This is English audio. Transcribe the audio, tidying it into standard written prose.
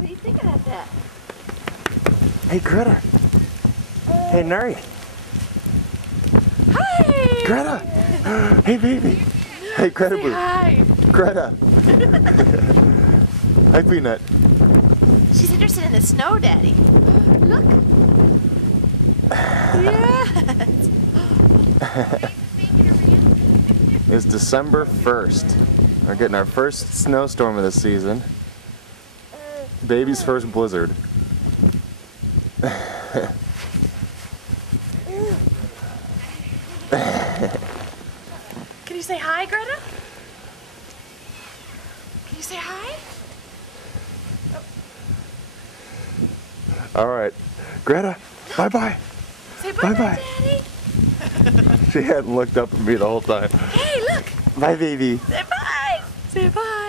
What are you thinking of that? Hey, Greta. Hey, Nari. Hi! Greta. Hey, baby. Hey, Greta. Say hi. Greta. Hi, Peanut. She's interested in the snow, Daddy. Look. Yes. It's December 1st. We're getting our first snowstorm of the season. Baby's first blizzard. Can you say hi, Greta? Can you say hi? All right. Greta, bye-bye. Say bye, Bye-bye. Daddy. She hadn't looked up at me the whole time. Hey, look. Bye, baby. Say bye. Say bye.